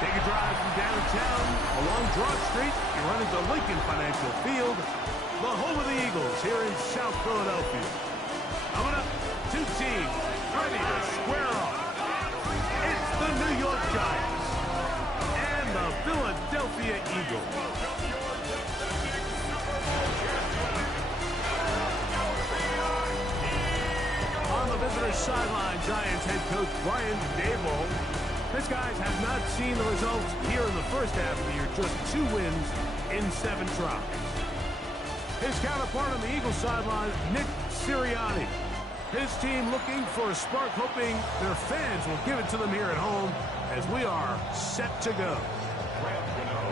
Take a drive from downtown along Broad Street. You run into Lincoln Financial Field, the home of the Eagles here in South Philadelphia. Coming up, two teams ready to square off. It's the New York Giants and the Philadelphia Eagles. On the visitor's sideline, Giants head coach Brian Daboll. His guys have not seen the results here in the first half of the year. Just 2 wins in 7 tries. His counterpart on the Eagles sideline, Nick Sirianni. His team looking for a spark, hoping their fans will give it to them here at home as we are set to go.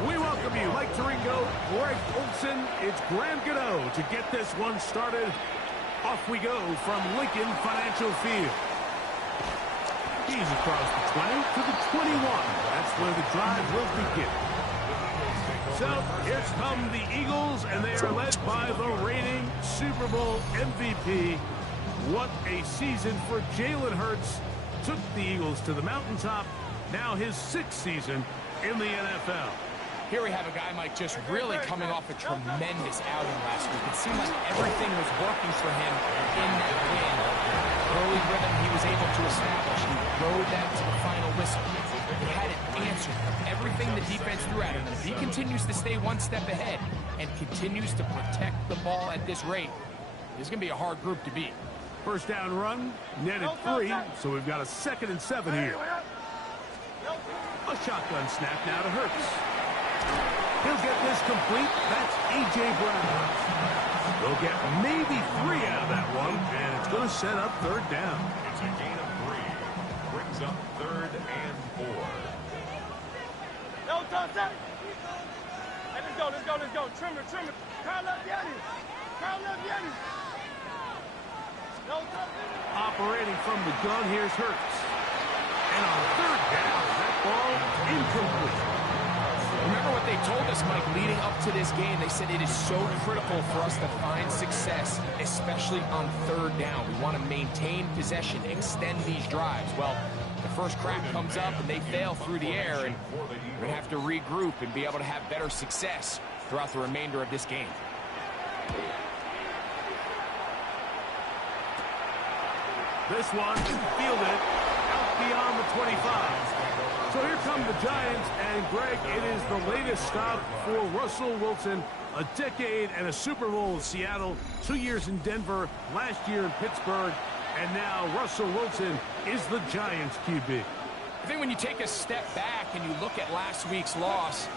We welcome you, Mike Tirico, Greg Olson. It's Graham Gano to get this one started. Off we go from Lincoln Financial Field. He's across the 20 to the 21. That's where the drive will begin. So, here come the Eagles, and they are led by the reigning Super Bowl MVP. What a season for Jalen Hurts. Took the Eagles to the mountaintop. Now his 6th season in the NFL. Here we have a guy, Mike, just really coming off a tremendous outing last week. It seemed like everything was working for him in that win. Early rhythm he was able to establish. He rode that to the final whistle. He had it answered. Everything the defense threw at him. And if he continues to stay one step ahead and continues to protect the ball at this rate, this is going to be a hard group to beat. First down run, netted 3, so we've got a 2nd and 7 here. A shotgun snap now to Hurts. He'll get this complete. That's A.J. Brown. They'll get maybe 3 out of that one, and it's going to set up 3rd down. It's a gain of 3. Brings up 3rd and 4. No, don't say. Hey, let's go. Trim it. Carl up, Yeti. Operating from the gun, here's Hurts. And on 3rd down, that ball incomplete. Remember what they told us, Mike, leading up to this game. They said it is so critical for us to find success, especially on 3rd down. We want to maintain possession, extend these drives. Well, the first crack comes up and they fail through the air, and we're going to have to regroup and be able to have better success throughout the remainder of this game. This one fielded out beyond the 25. So here come the Giants, and Greg, it is the latest stop for Russell Wilson. A decade and a Super Bowl in Seattle, 2 years in Denver, last year in Pittsburgh, and now Russell Wilson is the Giants QB. I think when you take a step back and you look at last week's loss,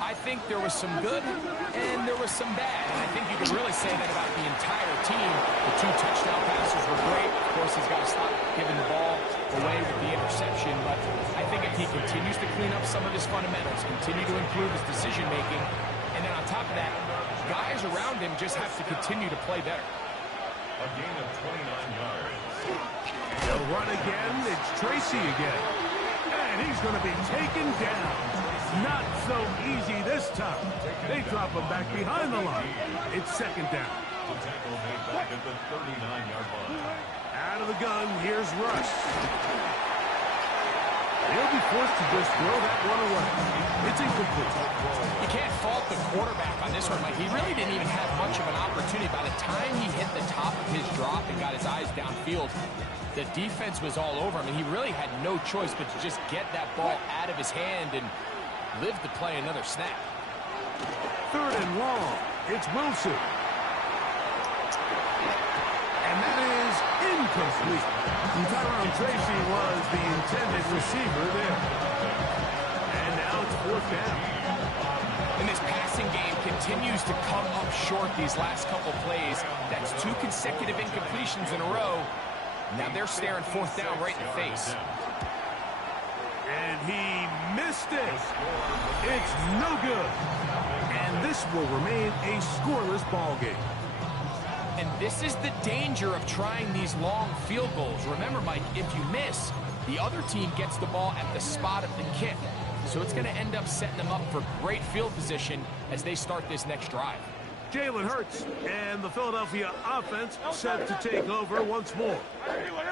I think there was some good and there was some bad. And I think you can really say that about the entire team. The 2 touchdown passes were great. Of course, he's got to stop giving the ball away with the interception. But I think if he continues to clean up some of his fundamentals, continue to improve his decision-making, and then on top of that, guys around him just have to continue to play better. A gain of 29 yards. They'll run again. It's Tracy again. And he's going to be taken down. Not so easy this time. They drop him back behind the line. It's 2nd down. The tackle made back at the 39-yard line. Out of the gun, here's Russ. He'll be forced to just throw that one away. It's incomplete. You can't fault the quarterback on this one, Mike. He really didn't even have much of an opportunity. By the time he hit the top of his drop and got his eyes downfield, the defense was all over him, and he really had no choice but to just get that ball out of his hand and live to play another snap. 3rd and long. It's Wilson. And that is incomplete. Tyrone Tracy was the intended receiver there. And now it's 4th down. And this passing game continues to come up short these last couple plays. That's 2 consecutive incompletions in a row. Now they're staring 4th down right in the face. And he missed it. It's no good. And this will remain a scoreless ball game. And this is the danger of trying these long field goals. Remember, Mike, if you miss, the other team gets the ball at the spot of the kick. So it's going to end up setting them up for great field position as they start this next drive. Jalen Hurts and the Philadelphia offense set to take over once more.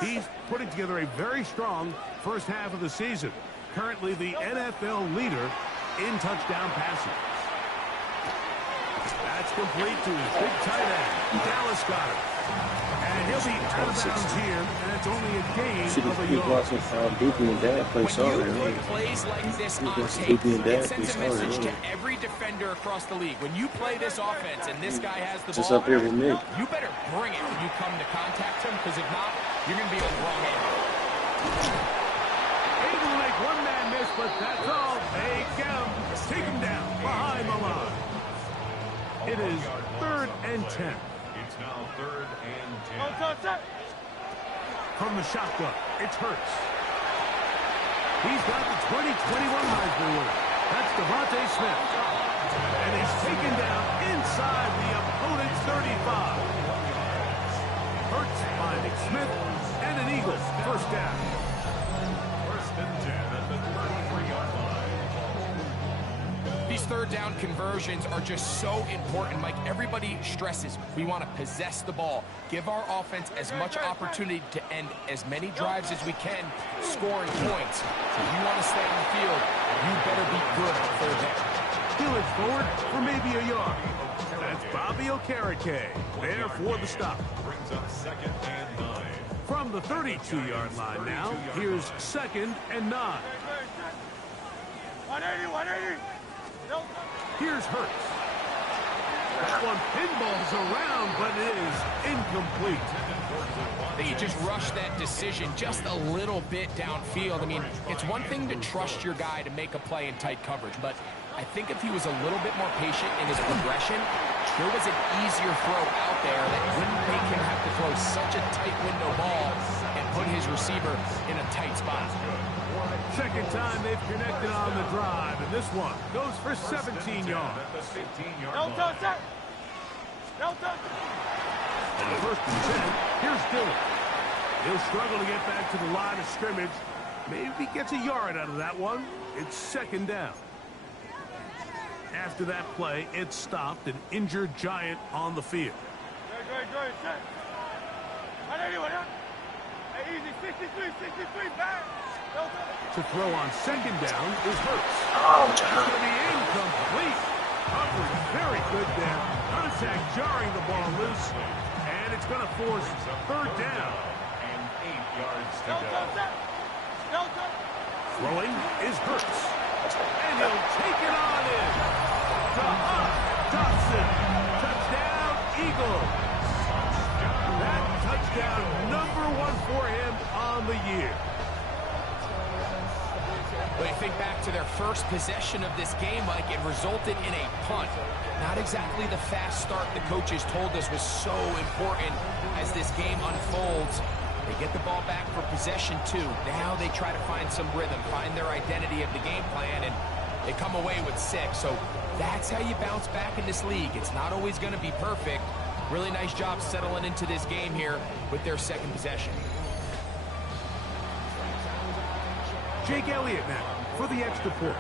He's putting together a very strong first half of the season. Currently the NFL leader in touchdown passing. That's complete to his big tight end, Dallas Goedert. And he'll be out of bounds here, and it's only a gain of a yard. Watching Doopy and Dad play soccer. When you put plays like this on tape, it sends a message to every defender across the league. When you play this offense and this guy has the Just ball, up here with me. you better bring it when you come to contact him, because if not, you're going to be on the wrong end. Able to make one man miss, but that's all. They get him. Take him down behind the line. It is 3rd and 10. It's now 3rd and 10. From the shotgun, it's Hurts. He's got the 2021 Heisman winner. That's Devontae Smith. And he's taken down inside the opponent's 35. Hurts finding Smith and an Eagles first down. 1st and 10 at the 33-yard line. These third down conversions are just so important, Mike. Everybody stresses we want to possess the ball, give our offense as much opportunity to end as many drives as we can, scoring points. If you want to stay on the field, you better be good on third down. Stealing forward for maybe a yard. That's Bobby Okereke there for the stop. Brings up 2nd and 9. From the 32-yard line now, here's 2nd and 9. 180. Here's Hurts. That one pinballs around, but it is incomplete. I think he just rushed that decision just a little bit downfield. I mean, it's one thing to trust your guy to make a play in tight coverage, but I think if he was a little bit more patient in his progression, there was an easier throw out there that wouldn't make him have to throw such a tight window ball and put his receiver in a tight spot. Second time they've connected on the drive, and this one goes for 17 yards. At the 15-yard No line. touch. And 1st and 10, here's Dillon. He'll struggle to get back to the line of scrimmage. Maybe he gets a yard out of that one. It's 2nd down. After that play, it stopped an injured Giant on the field. Great. 180. Easy. 63, back. To throw on 2nd down is Hurts. Oh, It's going to be incomplete. Coverage very good there. Contact jarring the ball loose. And it's going to force 3rd down. And 8 yards to go. Throwing is Hurts. And he'll take it on in. To Hunt Dotson. Touchdown, Eagles. That touchdown #1 for him on the year. When I think back to their first possession of this game, Mike, it resulted in a punt. Not exactly the fast start the coaches told us was so important as this game unfolds. They get the ball back for possession 2. Now they try to find some rhythm, find their identity of the game plan, and they come away with 6. So that's how you bounce back in this league. It's not always going to be perfect. Really nice job settling into this game here with their 2nd possession. Jake Elliott now for the extra point.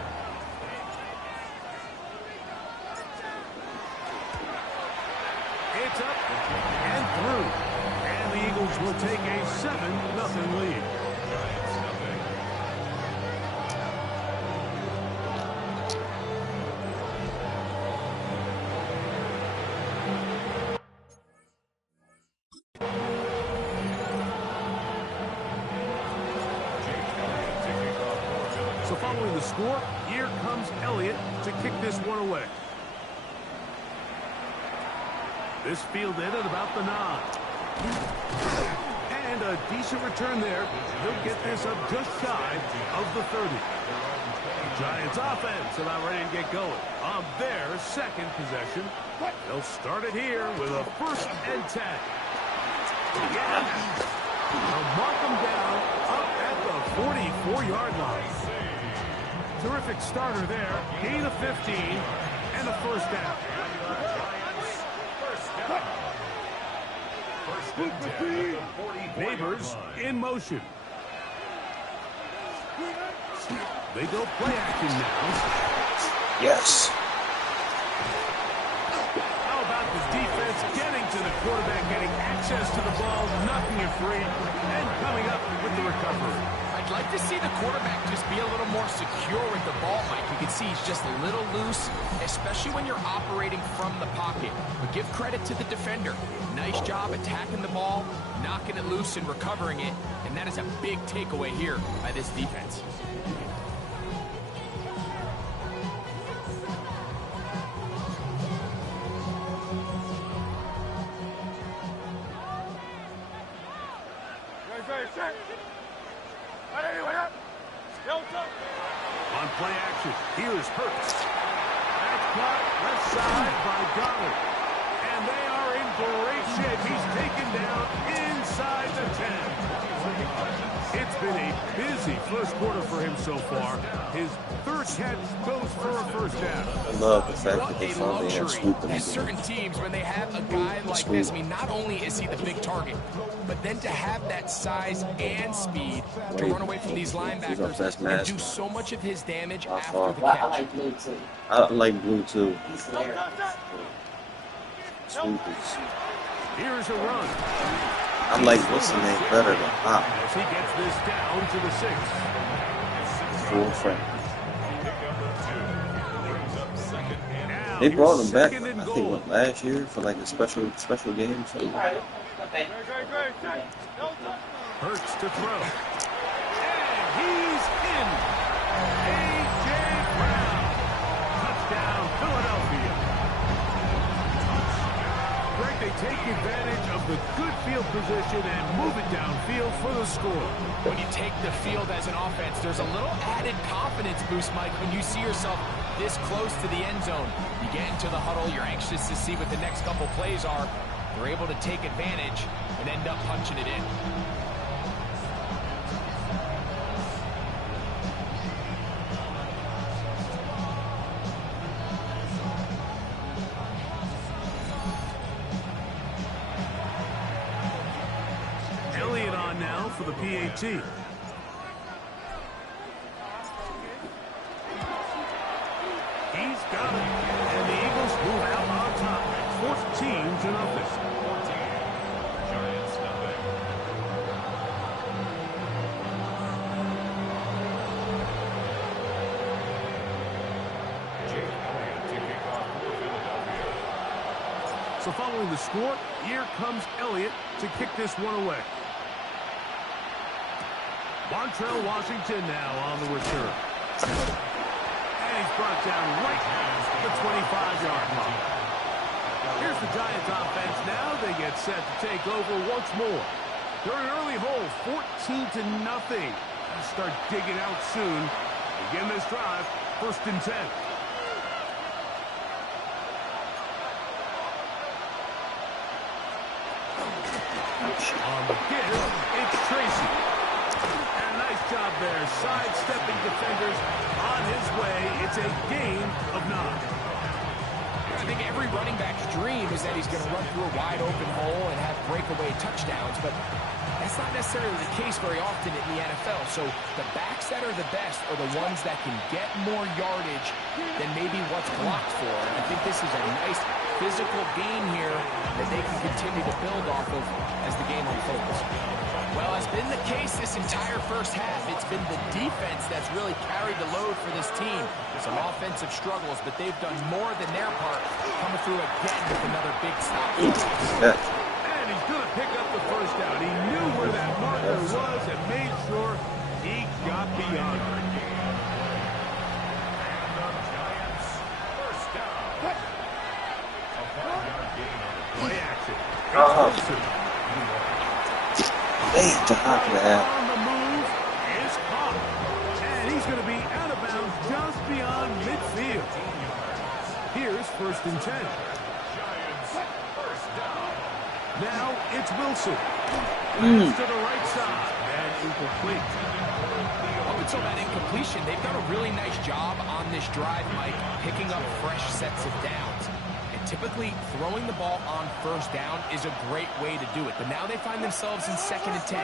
It's up and through. And the Eagles will take a 7-0 lead. So following the score, here comes Elliott to kick this one away. This fielded at about the 9. And a decent return there. He'll get this up just shy of the 30. Giants offense about ready to get going on their 2nd possession. They'll start it here with a 1st and 10. Yeah. They'll mark them down up at the 44-yard line. Terrific starter there. Gain of 15 and a 1st down. Neighbors in motion. They go play action now. yes. How about It's getting to the quarterback, getting access to the ball, knocking it free, and coming up with the recovery. I'd like to see the quarterback just be a little more secure with the ball, Mike. You can see he's just a little loose, especially when you're operating from the pocket. But give credit to the defender. Nice job attacking the ball, knocking it loose and recovering it. And that is a big takeaway here by this defense. On play action, here's Hurts. That's caught left side by Goddard. And they are in great shape. He's taken down inside the 10. It's been a busy first quarter for him so far. His third catch goes for a first down. I love the fact that they finally have swooped him. As certain teams, when they have a guy like this, I mean, not only is he the big target, but then to have that size and speed to run away from these linebackers and do so much of his damage after the catch. I like blue too. Swoopers. Here's a run. I like listening better than Pop. As he gets this down to the 6. Full frame. Now They brought him back, second and I goal. think, what, last year for like a special game. So. Hurts to throw. And he's in. A.J. Brown. Touchdown, Philadelphia. Greg, they take advantage of the good field position and move it downfield for the score. When you take the field as an offense, there's a little added confidence boost, Mike, when you see yourself this close to the end zone. You get into the huddle, you're anxious to see what the next couple plays are. You're able to take advantage and end up punching it in. Elliott on now for the PAT. He's got it. And the Eagles move out on top. 14-0. Giants nothing. Jake Elliott to kick off for Philadelphia. So following the score, here comes Elliott to kick this one away. Montrell Washington now on the return. And he's brought down right at the 25-yard line. Here's the Giants offense now. They get set to take over once more. They're an early hole, 14-0. They'll start digging out soon. Begin this drive, 1st and 10. On the give, it's Tracy. And a nice job there, sidestepping defenders on his way. It's a gain of 9. I think every running back's dream is that he's going to run through a wide open hole and have breakaway touchdowns, but that's not necessarily the case very often in the NFL. So the backs that are the best are the ones that can get more yardage than maybe what's blocked for. And I think this is a nice physical game here that they can continue to build off of as the game unfolds. Well, as been the case this entire first half, it's been the defense that's really carried the load for this team. Some offensive struggles, but they've done more than their part, coming through again with another big stop. Yeah. And he's going to pick up the first down. He knew where that marker was and made sure he got beyond it. Play action. Hey, to hop that. On the move is caught. And he's going to be out of bounds just beyond midfield. Here's 1st and 10. Now it's Wilson. To the right side. And incomplete. Up until that incompletion, they've done a really nice job on this drive, Mike, picking up fresh sets of downs. And typically, throwing the ball on 1st down is a great way to do it. But now they find themselves in 2nd and 10.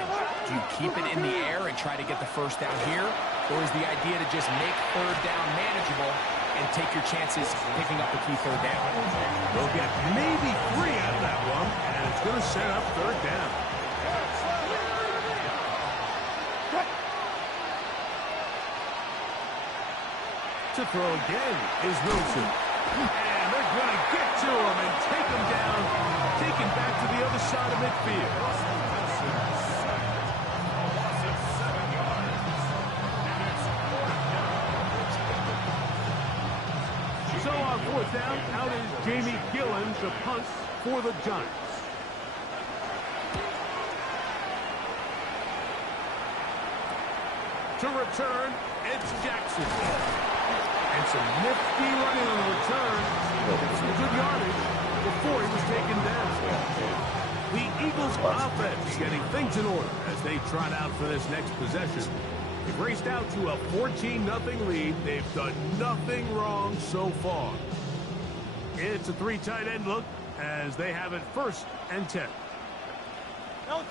Do you keep it in the air and try to get the 1st down here? Or is the idea to just make 3rd down manageable and take your chances picking up a key third down. They'll get maybe 3 out of that one, and it's going to set up third down. To throw again is Wilson. And they're going to get to him and take him down, taken back to the other side of midfield. So on fourth down, out is Jamie Gillen to punt for the Giants. To return, it's Jackson. And some nifty running on the return. Some good yardage before he was taken down. The Eagles offense getting things in order as they trot out for this next possession. They've raced out to a 14-0 lead. They've done nothing wrong so far. It's a 3 tight end look as they have it 1st and 10. They'll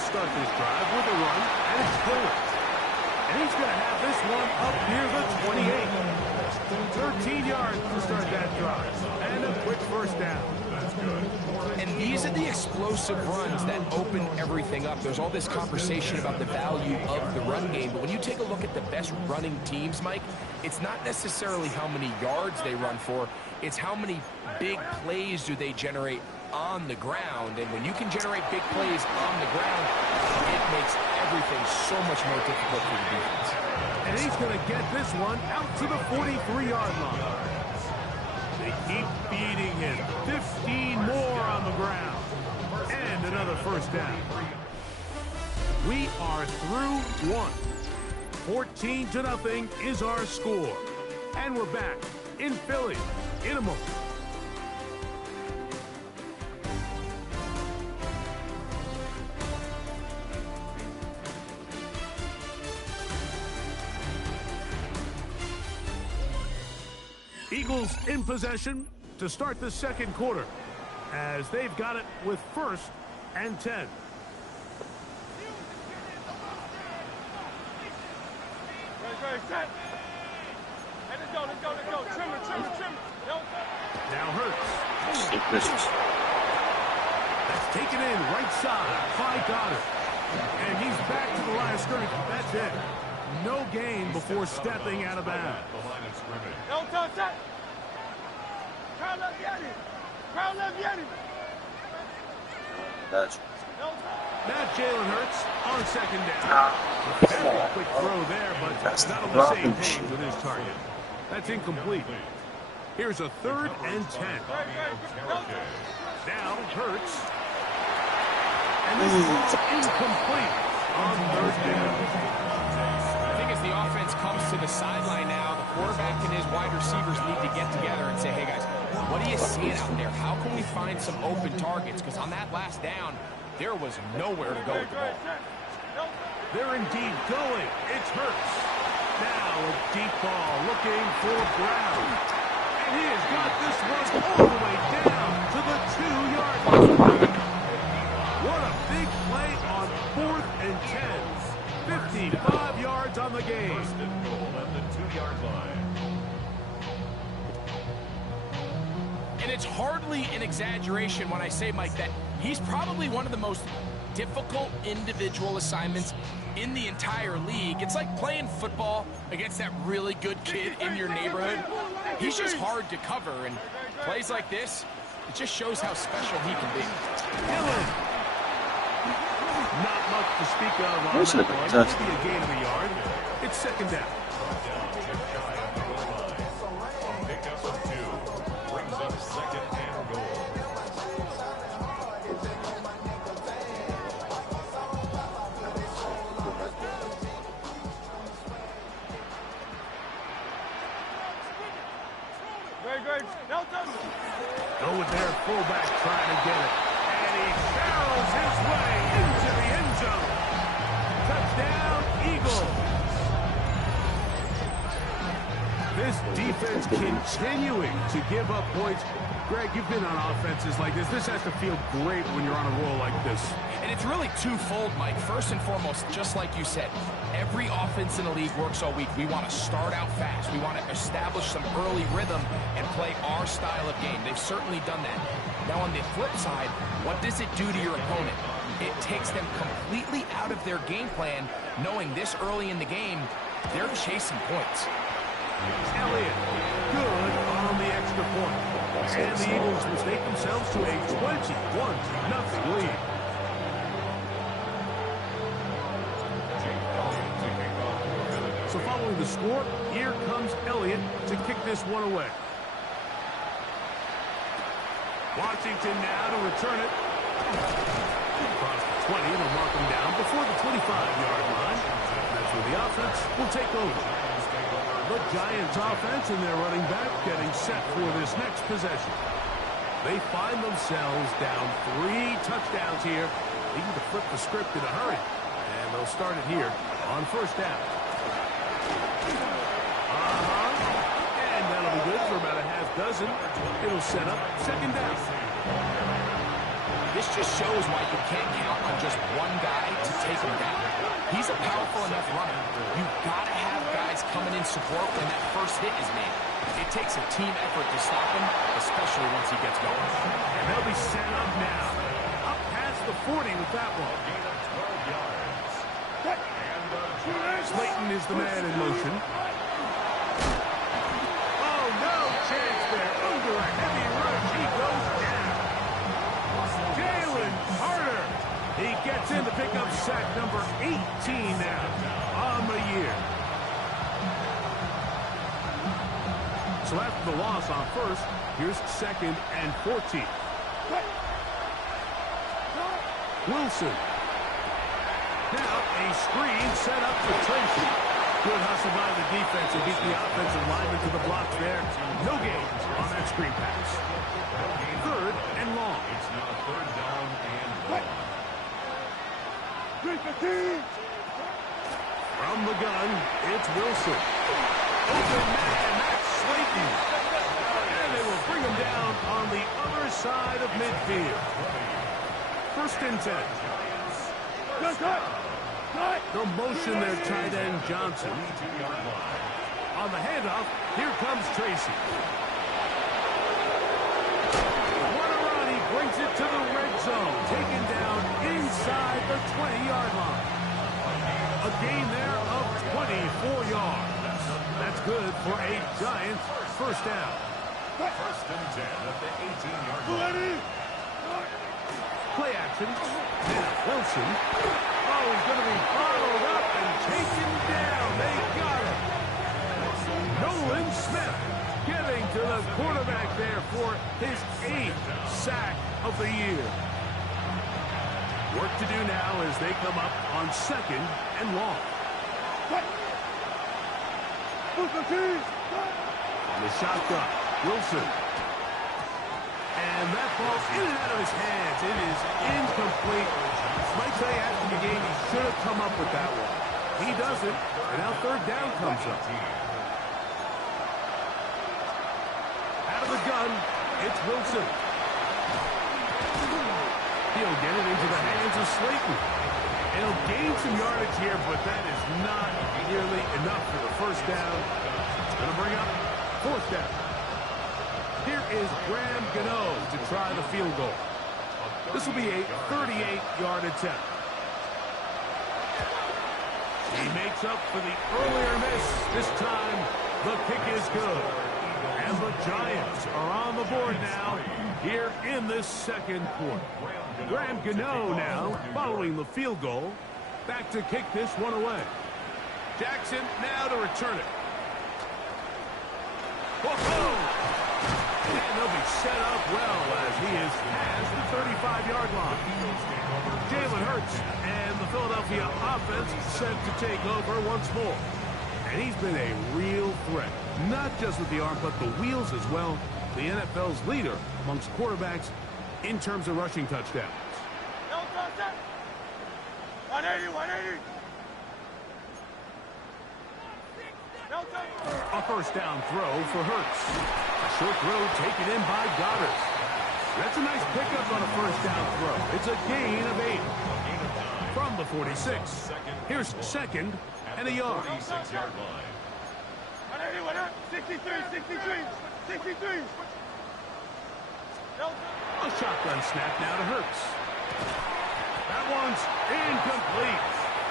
start this drive with a run, and it's Gillen. And he's going to have this one up near the 28. 13 yards to start that drive. And a quick 1st down. That's good. And these are the explosive runs that open everything up. There's all this conversation about the value of the run game, but when you take a look at the best running teams, Mike, it's not necessarily how many yards they run for, it's how many big plays do they generate on the ground. And when you can generate big plays on the ground, it makes everything so much more difficult for the defense. And he's going to get this one out to the 43-yard line. They keep feeding him. 15 more on the ground. And another 1st down. We are through 1. 14-0 is our score. And we're back in Philly in a moment. Eagles in possession to start the 2nd quarter as they've got it with 1st and 10. Now Hurts. That's taken in right side by Goddard. And he's back to the line of scrimmage. That's it. No gain before stepping out of bounds. That's Now Jalen Hurts on 2nd down. A quick throw there, but not on the same page with his target. That's incomplete. Here's a 3rd and 10. Now Hurts. And this is incomplete on 3rd down. I think as the offense comes to the sideline now, the quarterback and his wide receivers need to get together and say, hey guys, what are you seeing out there? How can we find some open targets? Because on that last down, there was nowhere to go with the ball. They're indeed going. It's Hurts. Now a deep ball looking for Brown. And he has got this one all the way down to the 2-yard line. What a big play on 4th and 10. 55 yards on the game. First and goal at the 2-yard line. And it's hardly an exaggeration when I say, Mike, that he's probably one of the most difficult individual assignments in the entire league. It's like playing football against that really good kid in your neighborhood. He's just hard to cover, and plays like this, it just shows how special he can be. Not much to speak of on that one. Maybe a gain of a yard. It's 2nd down. Pickup of 2. Brings up 2nd and goal. Go with their fullback trying to get it. And he barrels his way into the end zone. Touchdown, Eagles. This defense continuing to give up points. Greg, you've been on offenses like this. This has to feel great when you're on a roll like this. And it's really twofold, Mike. First and foremost, just like you said, every offense in the league works all week. We want to start out fast. We want to establish some early rhythm and play our style of game. They've certainly done that. Now, on the flip side, what does it do to your opponent? It takes them completely out of their game plan, knowing this early in the game, they're chasing points. Elliott, good on the extra point. And the Eagles mistake themselves to a 21-0 lead. So following the score, here comes Elliott to kick this one away. Washington now to return it. Across the 20, they'll mark him down before the 25-yard line. That's where the offense will take over. The Giants offense and their running back getting set for this next possession. They find themselves down 3 touchdowns here. They need to flip the script in a hurry. And they'll start it here on first down. And that'll be good for about a half dozen. It'll set up second down. This just shows why you can't count on just one guy to take him down. He's a powerful enough runner. You've got to have guys coming in support when that first hit is made. It takes a team effort to stop him, especially once he gets going. And they'll be set up now. Up past the 40 with that one. Slayton is the man in motion. Oh, no chance there. Under a heavy rush, he goes down. Jalen Carter. He gets in to pick up sack number 18 now on the year. So after the loss on first, here's 2nd and 14. Wilson. Now a screen set up for Tracy. Good hustle by the defense and beat the offensive lineman to the blocks there. No gain on that screen pass. 3rd and long. It's now 3rd down and long. From the gun, it's Wilson. Open man, that's Slayton. And they will bring him down on the other side of midfield. 1st and 10. The motion there, tight end Johnson. On the handoff, here comes Tracy. What a run, he brings it to the red zone. Taken down inside the 20-yard line. A gain there of 24 yards. That's good for a Giants first down. 1st and 10 at the 18-yard line. Play action. Now Wilson. Oh, he's going to be followed up and taken down. They got him. Nolan Smith getting to the quarterback there for his 8th sack of the year. Work to do now as they come up on 2nd and long. On the shotgun, Wilson. And that ball in and out of his hands. It is incomplete. Might tell you after the game he should have come up with that one. He doesn't, and now 3rd down comes up. Out of the gun, it's Wilson. He'll get it into the hands of Slayton. He'll gain some yardage here, but that is not nearly enough for the first down. It's going to bring up 4th down. Here is Graham Gano to try the field goal. This will be a 38-yard attempt. He makes up for the earlier miss. This time, the kick is good. And the Giants are on the board now here in this 2nd quarter. Graham Gano now following the field goal. Back to kick this one away. Jackson now to return it. Whoa! And they'll be set up well as he is past the 35-yard line. Jalen Hurts and the Philadelphia offense set to take over once more. And he's been a real threat, not just with the arm, but the wheels as well. The NFL's leader amongst quarterbacks in terms of rushing touchdowns. 180, 180. A first down throw for Hurts. A short throw taken in by Goddard. That's a nice pickup on a first down throw. It's a gain of 8. From the 46. Here's second and a yard. 46-yard line. 63, 63, 63. A shotgun snap now to Hurts. That one's incomplete.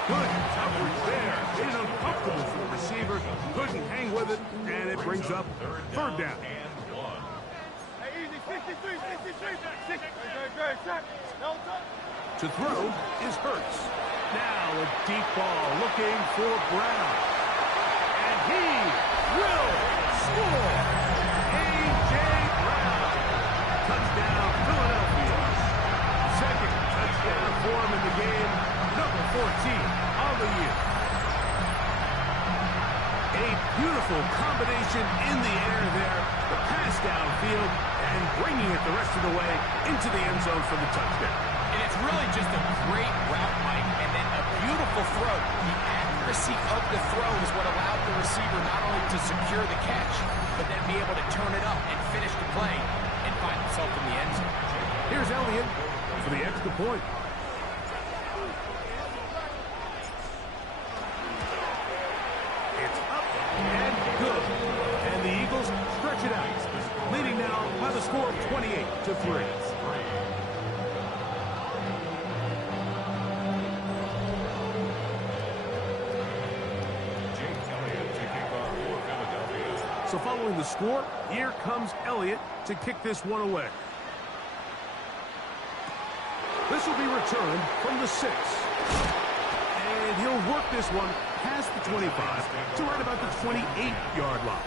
Good coverage there. It is uncomfortable for the receiver. Couldn't hang with it, and it brings up third down. Easy, 63, 63, 60. To throw is Hurts. Now a deep ball looking for Brown. And he will score. A.J. Brown. Touchdown, Philadelphia. Second touchdown for him in the game. Number 14 on the year. A beautiful combination in the air there. The pass downfield and bringing it the rest of the way into the end zone for the touchdown. And it's really just a great route, Mike, and then a beautiful throw. The accuracy of the throw is what allowed the receiver not only to secure the catch, but then be able to turn it up and finish the play and find himself in the end zone. Here's Elliott for the extra point. It's up and good. And the Eagles stretch it out, leading now by the score of 28-3. So following the score, here comes Elliott to kick this one away. This will be returned from the 6. And he'll work this one past the 25 to right about the 28-yard line.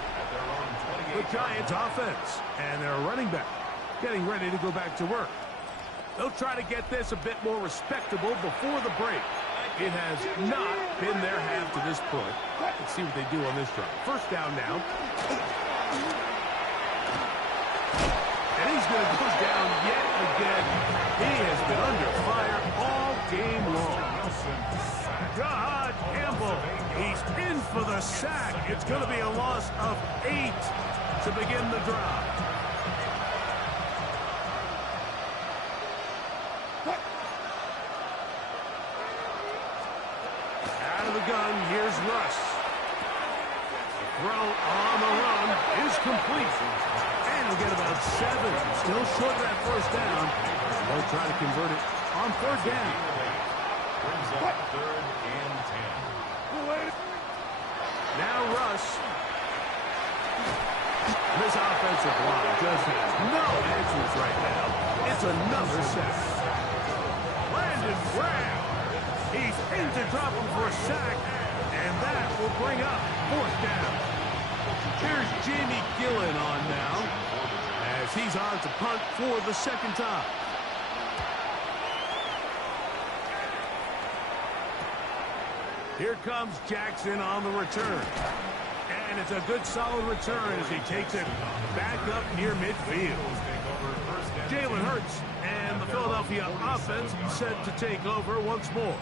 The Giants offense and their running back getting ready to go back to work. They'll try to get this a bit more respectable before the break. It has not been their half to this point. Let's see what they do on this drive. First down now. And he's going to go down yet again. He has been under fire all game long. God, Campbell, he's in for the sack. It's going to be a loss of 8 to begin the drive. Gun, here's Russ. Throw on the run is complete. And he'll get about 7. Still short of that first down. They'll try to convert it on third down. Brings up third and 10. Now Russ. This offensive line just has no answers right now. It's another sack. Brandon Brown. He's in to drop him for a sack, and that will bring up fourth down. Here's Jamie Gillen on now, as he's on to punt for the second time. Here comes Jackson on the return. And it's a good solid return as he takes it back up near midfield. Jalen Hurts and the Philadelphia offense set to take over once more.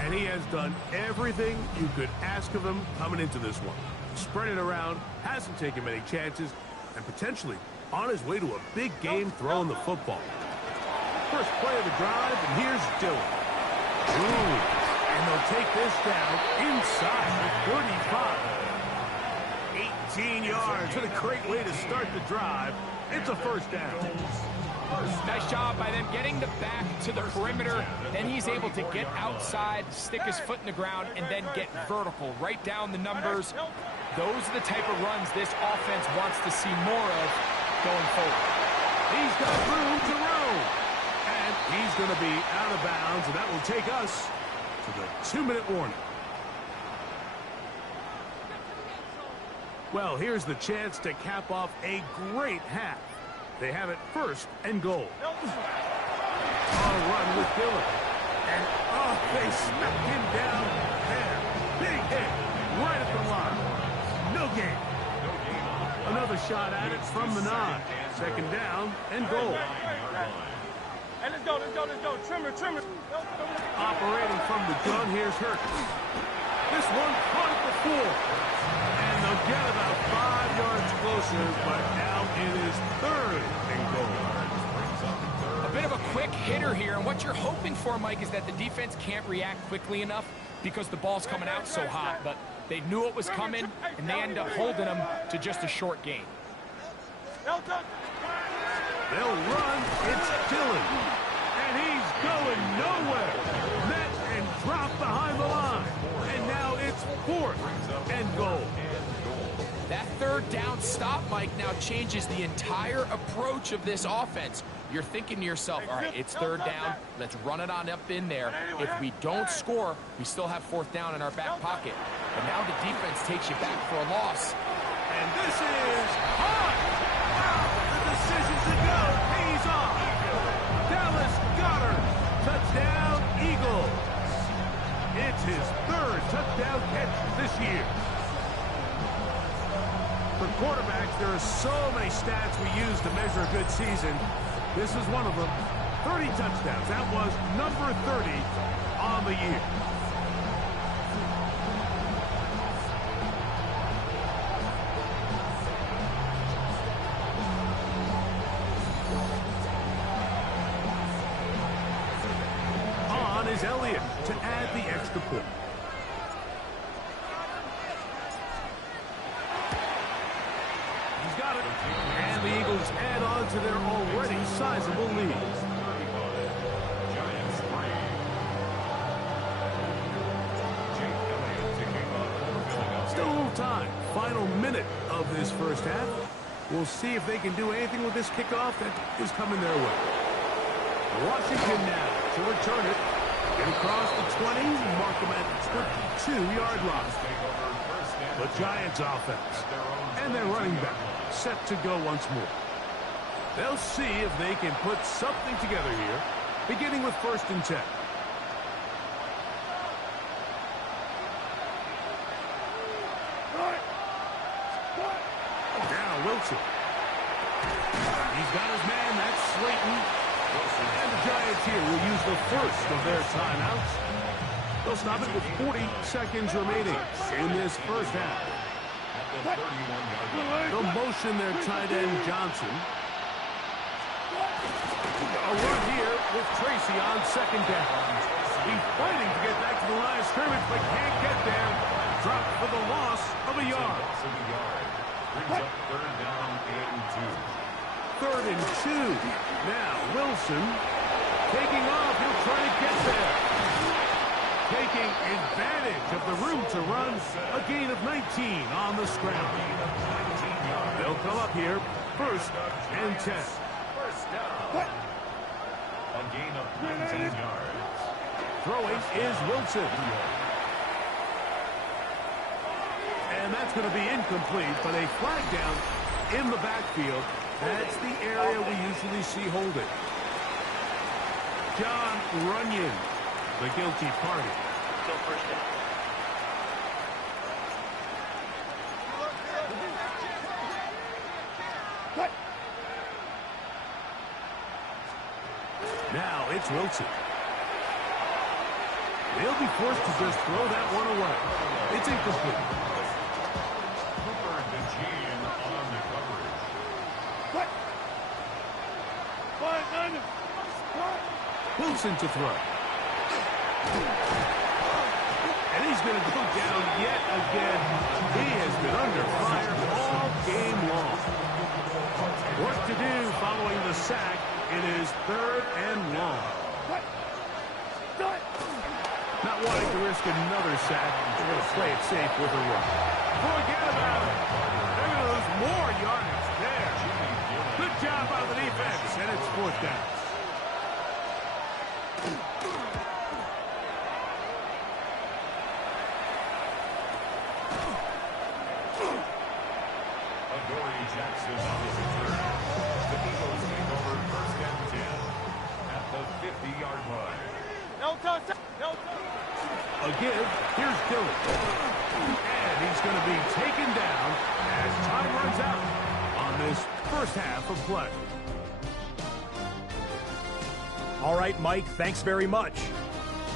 And he has done everything you could ask of him coming into this one. Spread it around, hasn't taken many chances, and potentially on his way to a big game throwing the football. First play of the drive, and here's Dillon. Ooh, and they'll take this down inside the 35. 18 yards. What a great way to start the drive. It's a first down. Nice job by them getting the back to the perimeter. Then he's able to get outside, stick his foot in the ground, and then get vertical. Right down the numbers. Those are the type of runs this offense wants to see more of going forward. He's got room to roam. And he's going to be out of bounds, and that will take us to the 2-minute warning. Well, here's the chance to cap off a great half. They have it first and goal. On a run with Dillon. And, they smacked him down there. Big hit right at the line. No gain. Another shot at it from the 9. Second down and goal. Hey, let's go. Trimmer. Operating from the gun, here's Hurts. This one caught at the 4. And they'll get about 5 yards closer, but now it is third and goal. bit of a quick hitter here, and what you're hoping for, Mike, is that the defense can't react quickly enough because the ball's coming out so hot, but they knew it was coming, and they end up holding them to just a short gain. They'll run. It's Dillon, and he's going nowhere. Met and dropped behind the line, and now it's 4th and goal. That third down stop, Mike, now changes the entire approach of this offense. You're thinking to yourself, all right, it's 3rd down. Let's run it on up in there. If we don't score, we still have 4th down in our back pocket. But now the defense takes you back for a loss. And this is hot. Wow, the decision to go pays off. Dallas Goedert, touchdown Eagles. It's his 3rd touchdown catch this year. For quarterbacks, there are so many stats we use to measure a good season. This is one of them. 30 touchdowns. That was number 30 on the year. On is Elliott to add the extra point. Got it. And the Eagles add on to their already sizable lead. Still a little time. Final minute of this first half. We'll see if they can do anything with this kickoff that is coming their way. Washington now to return it. Get across the 20, mark them at the 22-yard line. The Giants offense. And their running back set to go once more. They'll see if they can put something together here, beginning with 1st and 10. Now Wilson. He's got his man, that's Slayton. And the Giants here will use the first of their timeouts. They'll stop it with 40 seconds remaining in this first half. They'll motion their tight end Johnson. A run here with Tracy on 2nd down. He's fighting to get back to the line of scrimmage, but can't get there. Dropped for the loss of a yard. Brings up 3rd down and 2. 3rd and 2. Now Wilson taking off. He'll try to get there. Taking advantage of the room to run, a gain of 19 on the scramble. They'll come up here, 1st and 10. A gain of 19 yards. Throwing is Wilson. And that's going to be incomplete, but a flag down in the backfield. That's the area we usually see holding. John Runyon, the guilty party. Still 1st down. Now it's Wilson. They'll be forced to just throw that one away. It's incomplete. Cooper DeJean on the coverage. Wilson to throw. And he's going to go down yet again. He has been under fire all game long. Work to do following the sack. It is 3rd and long. Not wanting to risk another sack. They're going to play it safe with a run. Forget about it. They're going to lose more yardage there. Good job by the defense, and it's 4th down. Jackson on his return. The Eagles take over 1st and 10 at the 50-yard line. No touch. No touch. A give. Here's Dillon. And he's going to be taken down as time runs out on this first half of play. All right, Mike, thanks very much.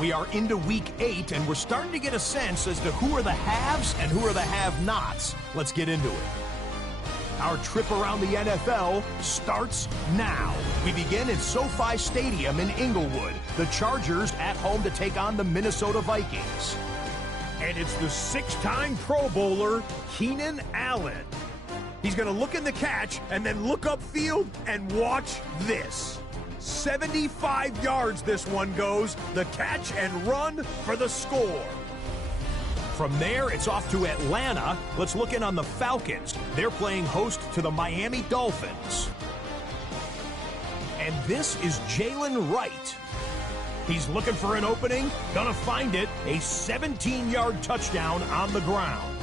We are into week 8, and we're starting to get a sense as to who are the haves and who are the have-nots. Let's get into it. Our trip around the NFL starts now. We begin at SoFi Stadium in Inglewood. The Chargers at home to take on the Minnesota Vikings. And it's the six-time Pro Bowler, Keenan Allen. He's going to look in the catch and then look upfield and watch this. 75 yards this one goes. The catch and run for the score. From there, it's off to Atlanta. Let's look in on the Falcons. They're playing host to the Miami Dolphins. And this is Jalen Wright. He's looking for an opening, gonna find it, a 17-yard touchdown on the ground.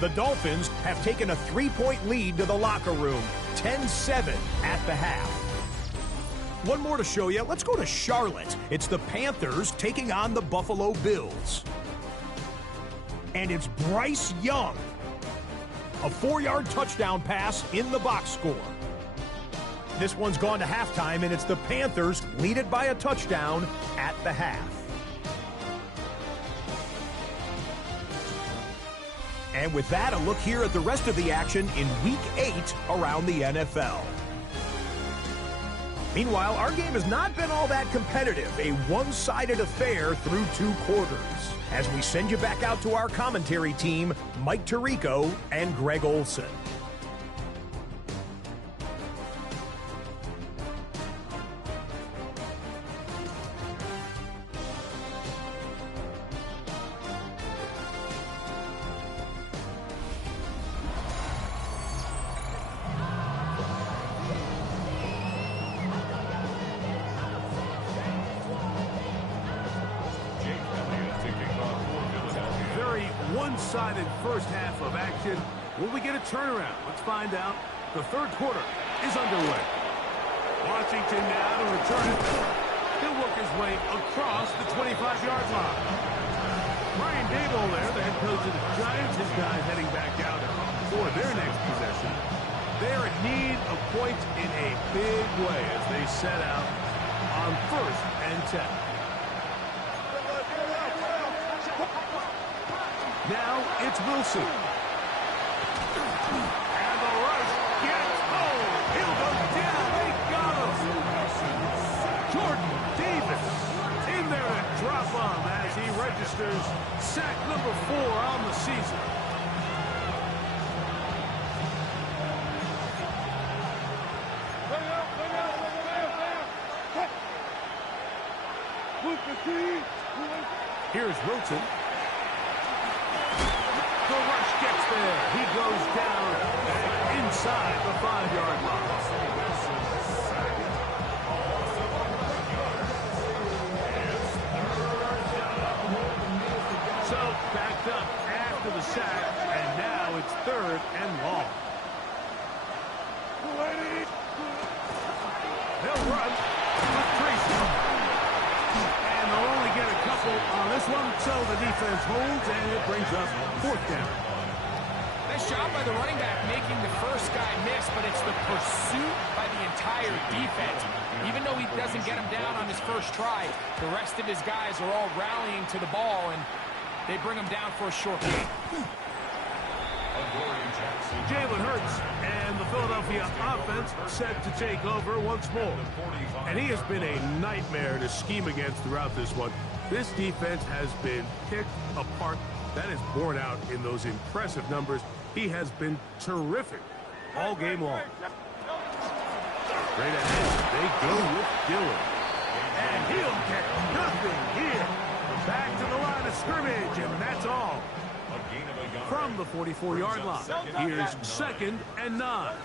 The Dolphins have taken a 3-point lead to the locker room, 10-7 at the half. One more to show you. Let's go to Charlotte. It's the Panthers taking on the Buffalo Bills. And it's Bryce Young. A 4-yard touchdown pass in the box score. This one's gone to halftime, and it's the Panthers lead it by a touchdown at the half. And with that, a look here at the rest of the action in Week 8 around the NFL. Meanwhile, our game has not been all that competitive, a one-sided affair through 2 quarters. As we send you back out to our commentary team, Mike Tirico and Greg Olson. One-sided first half of action. Will we get a turnaround? Let's find out. The third quarter is underway. Washington now to return it. He'll work his way across the 25-yard line. Brian Daboll there, the head coach of the Giants. His guys heading back out for their next possession. They're in need of points in a big way as they set out on 1st and 10. Now it's Wilson. And the rush gets home. He'll go down. They got him. Jordan Davis in there to drop on as he registers sack number 4 on the season. Here's Wilson. The rush gets there. He goes down inside the 5-yard line. So backed up after the sack, and now it's 3rd and long. They'll run with Tracy. And they'll only get a couple on this one, so the defense holds, and it brings up 4th down. Nice job by the running back making the first guy miss, but it's the pursuit by the entire defense. Even though he doesn't get him down on his first try, the rest of his guys are all rallying to the ball, and they bring him down for a short gain. Jalen Hurts and the Philadelphia offense set to take over once more. And he has been a nightmare to scheme against throughout this one. This defense has been picked apart. That is borne out in those impressive numbers. He has been terrific all game long. Straight ahead, they go with Dillon. And he'll get nothing here. Back to the line of scrimmage, and that's all. From the 44-yard line, here's 2nd and 9.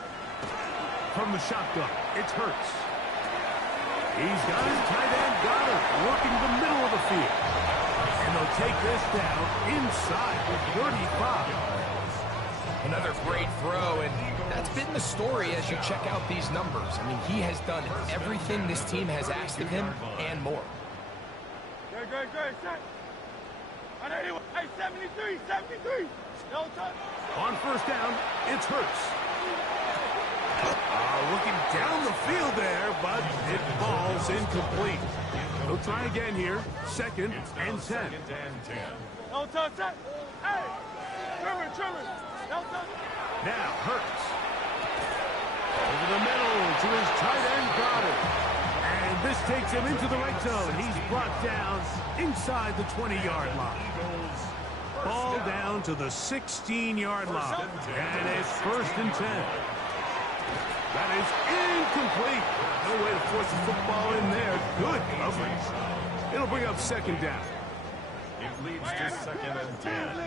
From the shotgun, it's Hurts. He's got his tight end Goddard working the middle of the field. And they'll take this down inside the 35. Another great throw, and that's been the story as you check out these numbers. I mean, he has done everything this team has asked of him and more. Great. Hey, 73. No touch. On 1st down, it's Hurts. Looking down the field there, but it falls incomplete. They'll try again here. 2nd and 10. No touch. Hey, trimmer. Now Hurts. Over the middle to his tight end Goddard. And this takes him into the red zone. He's brought down inside the 20-yard line. Ball down to the 16-yard line. And it's 1st and 10. That is incomplete. No way to force the football in there. Good coverage. It'll bring up 2nd down. It leads to 2nd and 10.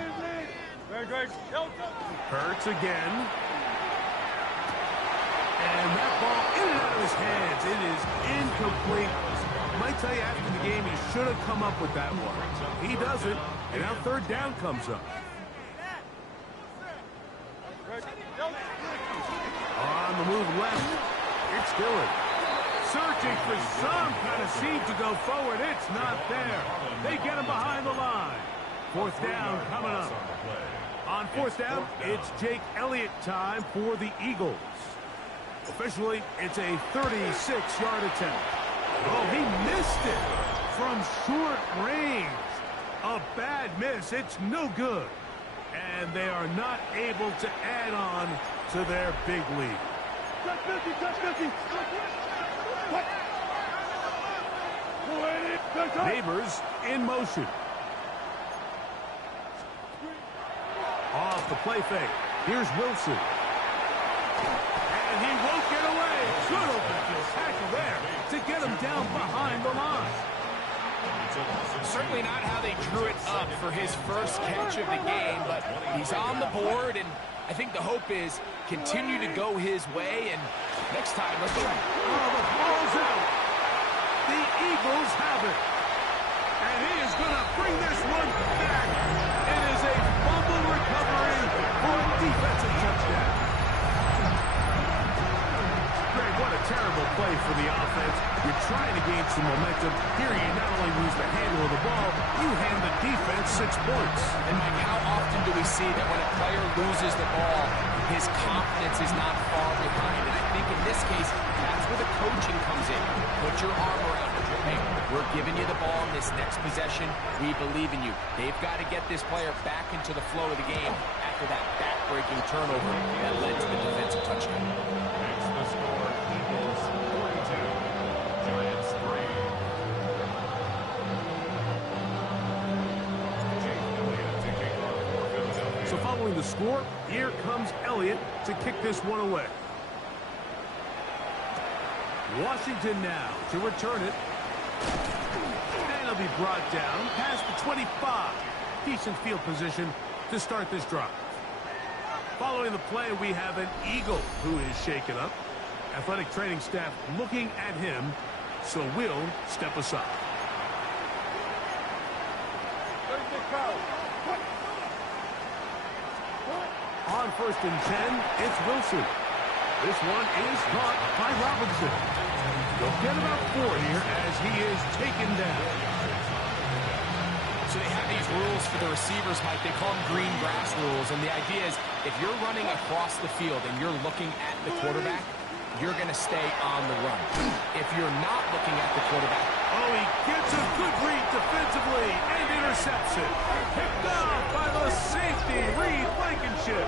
Hurts again. And that ball in and out of his hands. It is incomplete. I might tell you after the game he should have come up with that one. He doesn't. And now 3rd down comes up. On the move left, it's Dillon. Searching for some kind of seam to go forward. It's not there. They get him behind the line. 4th down coming up. On 4th down, it's Jake Elliott time for the Eagles. Officially, it's a 36-yard attempt. Oh, he missed it from short range. A bad miss. It's no good. And they are not able to add on to their big lead. Neighbors in motion. Off the play fake. Here's Wilson. And he won't get away. Good open tackle there to get him down behind the line. Certainly not how they drew it up for his first catch of the game, but he's on the board, and I think the hope is continue to go his way, and next time, let's go. Oh, the ball's out. The Eagles have it. And he is going to bring this one back. It is a fumble recovery for a defensive touchdown. Greg, what a terrible play for the offense. You're trying to gain some momentum. Here you not only lose the handle of the ball, you hand the defense 6 points. And Mike, how often do we see that when a player loses the ball, his confidence is not far behind? And I think in this case, that's where the coaching comes in. Put your arm around it. Hey, we're giving you the ball in this next possession. We believe in you. They've got to get this player back into the flow of the game after that back-breaking turnover that led to the defensive touchdown. Makes the score Eagles 42, Giants 3. Jake Elliott to kick off for Philadelphia. So following the score, here comes Elliott to kick this one away. Washington now to return it. And it'll be brought down past the 25. Decent field position to start this drive. Following the play, we have an Eagle who is shaken up. Athletic training staff looking at him, so we'll step aside. On 1st and 10, it's Wilson. This one is caught by Robinson. They'll get about 4 here as he is taken down. So they have these rules for the receivers, Mike. They call them green grass rules. And the idea is if you're running across the field and you're looking at the quarterback, you're going to stay on the run. If you're not looking at the quarterback. Oh, he gets a good read defensively and intercepts it. Picked off by the safety, Reed Blankenship.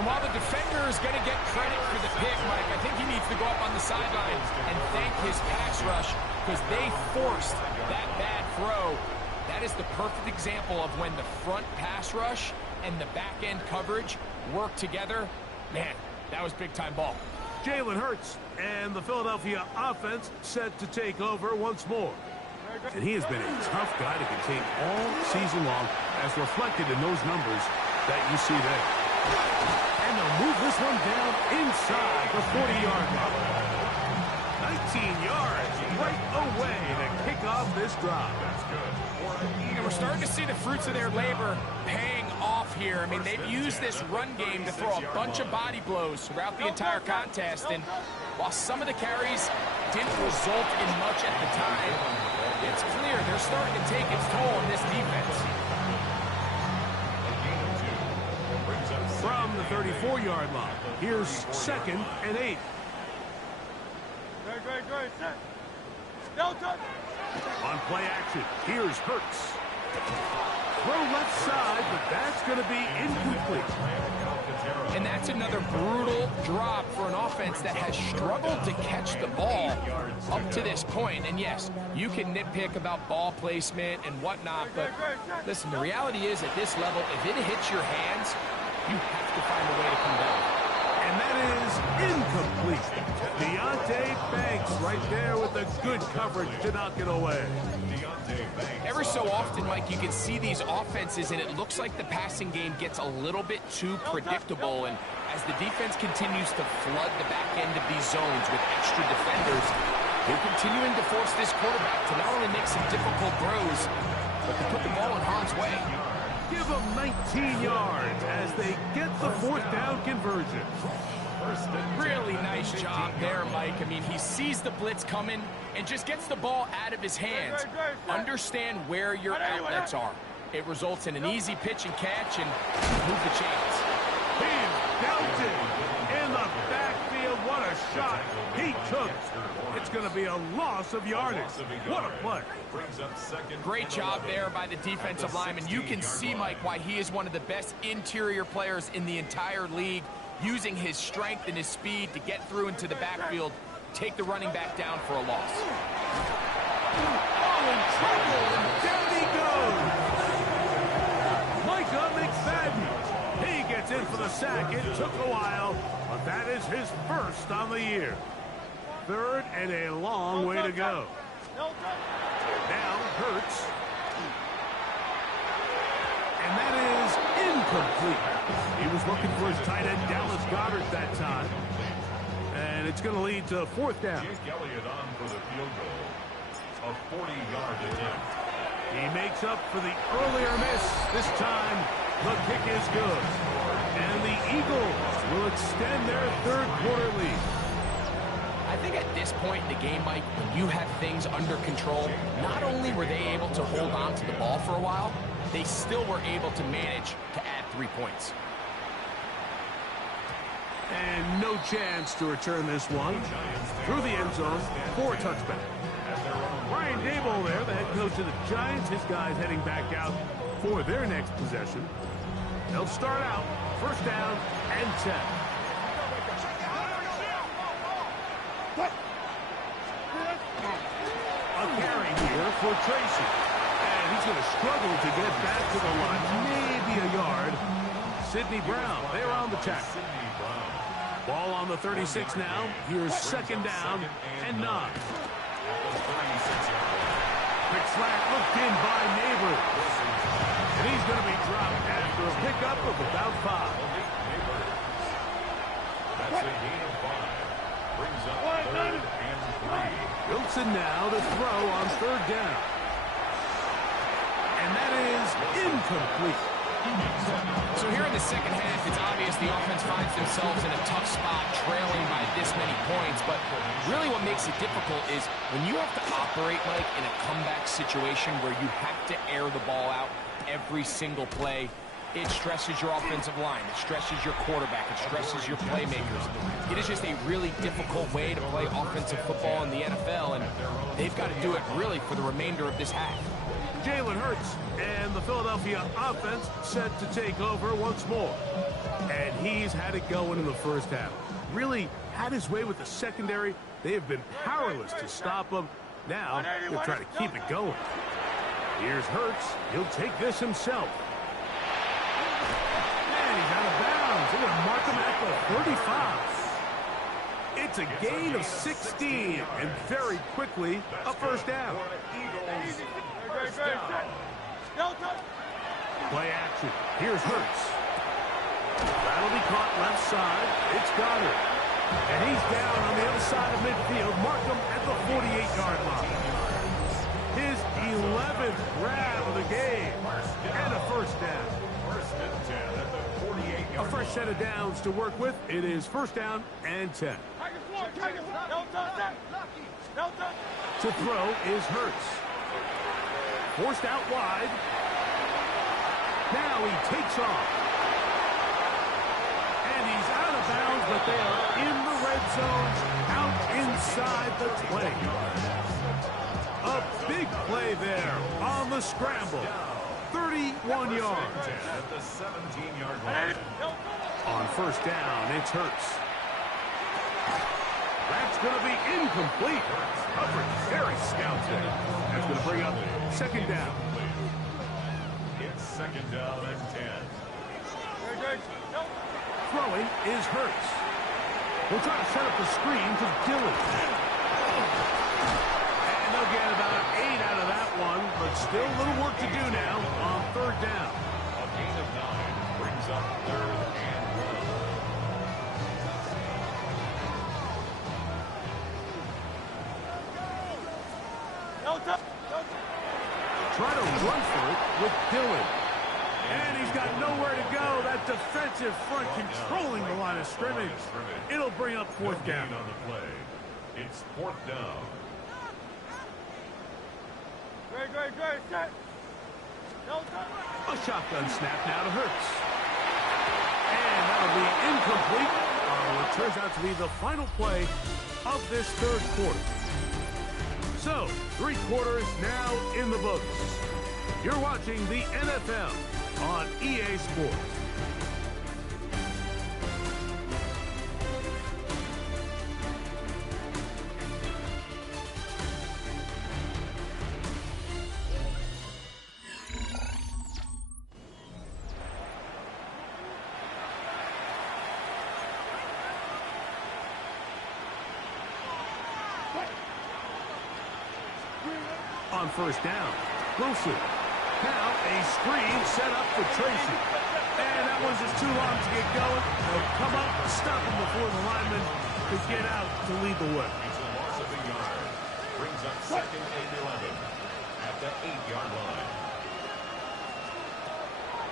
And while the defender is going to get credit for the pick, Mike, I think he needs to go up on the sideline and thank his pass rush because they forced that bad throw. That is the perfect example of when the front pass rush and the back end coverage work together. Man, that was big-time ball. Jalen Hurts and the Philadelphia offense set to take over once more. And he has been a tough guy to contain all season long, as reflected in those numbers that you see there. And they'll move this one down inside the 40-yard line. 19 yards right away to kick off this drive. That's good. And we're starting to see the fruits of their labor paying off here. I mean, they've used this run game to throw a bunch of body blows throughout the entire contest. And while some of the carries didn't result in much at the time, it's clear they're starting to take its toll on this defense. From the 34-yard line, here's 2nd and 8. On play action, here's Hurts. throw left side, but that's going to be incomplete. And that's another brutal drop for an offense that has struggled to catch the ball up to this point. And yes, you can nitpick about ball placement and whatnot, but listen, the reality is at this level, if it hits your hands, you have to find a way to come down. And that is incomplete. Deontay Banks right there with the good coverage to knock it away. Every so often, Mike, you can see these offenses, and it looks like the passing game gets a little bit too predictable. And as the defense continues to flood the back end of these zones with extra defenders, they're continuing to force this quarterback to not only make some difficult throws, but to put the ball in harm's way. Give them 19 yards as they get the fourth down conversion. Really nice job there, Mike. I mean, he sees the blitz coming and just gets the ball out of his hands. Understand where your outlets are. It results in an easy pitch and catch and move the chains. He's belted in the backfield. What a shot he took. It's going to be a loss of yardage. What a play. Great job there by the defensive lineman. You can see, Mike, why he is one of the best interior players in the entire league, using his strength and his speed to get through into the backfield, take the running back down for a loss. Oh, in trouble, and down he goes. Micah McFadden. He gets in for the sack. It took a while, but that is his first on the year. Third and a long way to go. Now Hurts. And that is incomplete. He was looking for his tight end, Dallas Goedert, that time. And it's going to lead to fourth down. Jake Elliott on for the field goal. A 40-yard attempt. He makes up for the earlier miss. This time, the kick is good. And the Eagles will extend their third quarter lead. I think at this point in the game, Mike, when you have things under control, not only were they able to hold on to the ball for a while, they still were able to manage to add 3 points. And no chance to return this one. Through the end zone for a touchback. Brian Daboll there, the head coach of the Giants. His guys heading back out for their next possession. They'll start out first down and 10. A carry here for Tracy. And he's going to struggle to get back to the line. Maybe a yard. Sidney Brown, they're on the tackle. Ball on the 36 now. Here's second down and 9. Quick slant looked in by Neighbors. And he's going to be dropped after a pickup of about 5. That's a gain of 5. Brings up third and 3. Wilson now to throw on third down. And that is incomplete. So here in the second half, it's obvious the offense finds themselves in a tough spot, trailing by this many points. But really what makes it difficult is when you have to operate, Mike, in a comeback situation where you have to air the ball out every single play, it stresses your offensive line, it stresses your quarterback, it stresses your playmakers. It is just a really difficult way to play offensive football in the NFL, and they've got to do it really for the remainder of this half. Jalen Hurts and the Philadelphia offense set to take over once more. And he's had it going in the first half. Really had his way with the secondary. They have been powerless to stop him. Now they'll try to keep it going. Here's Hurts. He'll take this himself. And he's out of bounds. They're going to mark him at the 35. It's a gain of 16, and very quickly, a first down. Play action. Here's Hurts. That'll be caught left side. It's Goedert. And he's down on the other side of midfield. Mark him at the 48-yard line. His 11th grab of the game. And a first down. A fresh set of downs to work with. It is first down and 10. To throw is Hurts. Forced out wide. Now he takes off. And he's out of bounds, but they are in the red zone, out inside the 20. A big play there on the scramble. 31 yards. At the 17-yard line. On first down, it's Hurts. That's going to be incomplete. Coverage very scouted. That's going to bring up second down. It's second down and 10. Throwing is Hurts. We'll try to set up the screen to Dillon. And they'll get about 8 out of that one, but still a little work to do now on third down. A gain of 9 brings up third and 1. Try to run for it with Dillon. And he's got nowhere to go. That defensive front controlling the line of scrimmage. It'll bring up fourth down. On the play. It's fourth down. Great, set. A shotgun snap now to Hurts. And that'll be incomplete on what turns out to be the final play of this third quarter. So, 3 quarters now in the books. You're watching the NFL on EA Sports. On first down, Wilson. Now a screen set up for Tracy. And that was just too long to get going. They'll come up and stop him before the lineman could get out to lead the way. It's a loss of a yard. Brings up second and 11 at the 8-yard line.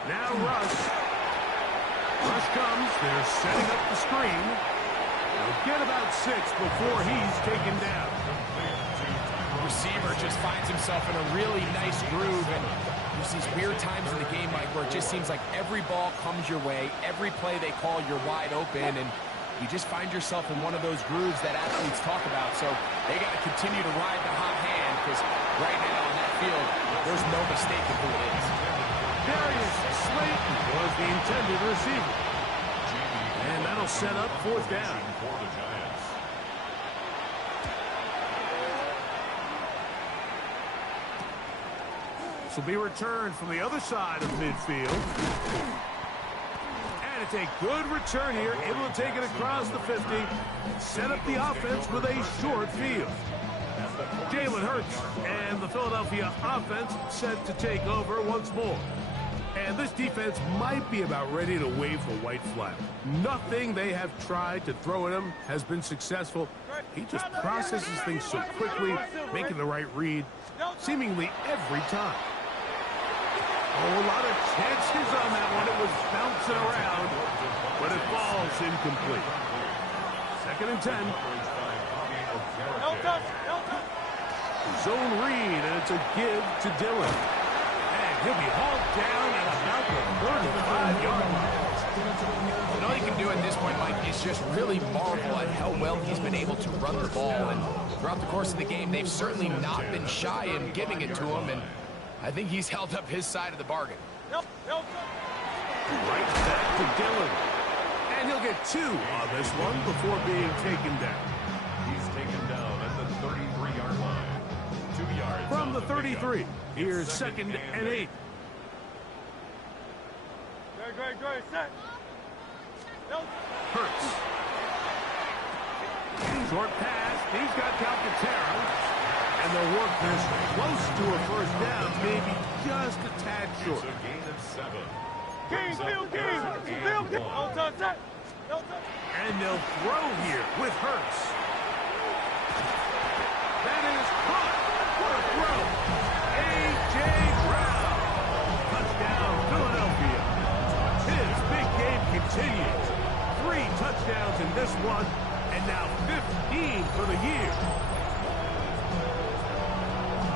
Now Rush. Rush comes. They're setting up the screen. They'll get about 6 before he's taken down. Receiver just finds himself in a really nice groove, and there's these weird times in the game, Mike, where it just seems like every ball comes your way, every play they call, you're wide open, and you just find yourself in one of those grooves that athletes talk about. So they got to continue to ride the hot hand, because right now on that field, there's no mistaking who it is. Darius Slayton was the intended receiver. And that'll set up fourth down. For the Giants. This will be returned from the other side of midfield. And it's a good return here, able to take it across the 50, set up the offense with a short field. Jalen Hurts and the Philadelphia offense set to take over once more. And this defense might be about ready to wave the white flag. Nothing they have tried to throw at him has been successful. He just processes things so quickly, making the right read, seemingly every time. Oh, a lot of chances on that one. It was bouncing around, but it falls incomplete. Second and 10. Zone read, and it's a give to Dillon. And he'll be hauled down at about the 35-yard line. And all you can do at this point, Mike, is just really marvel at how well he's been able to run the ball. And throughout the course of the game, they've certainly not been shy in giving it to him. And I think he's held up his side of the bargain. Right back to Dillon. And he'll get 2 on this one before being taken down. He's taken down at the 33-yard line. 2 yards. From the 33, here's second and 8. Great, set. Hurts. Short pass. He's got Calcaterra. And they'll work this close to a first down, maybe just a tad short. It's a gain of 7. Field game. All done, set. And they'll throw here with Hurts. That is caught. What a throw. A.J. Brown. Touchdown, Philadelphia. His big game continues. 3 touchdowns in this one, and now 15 for the year.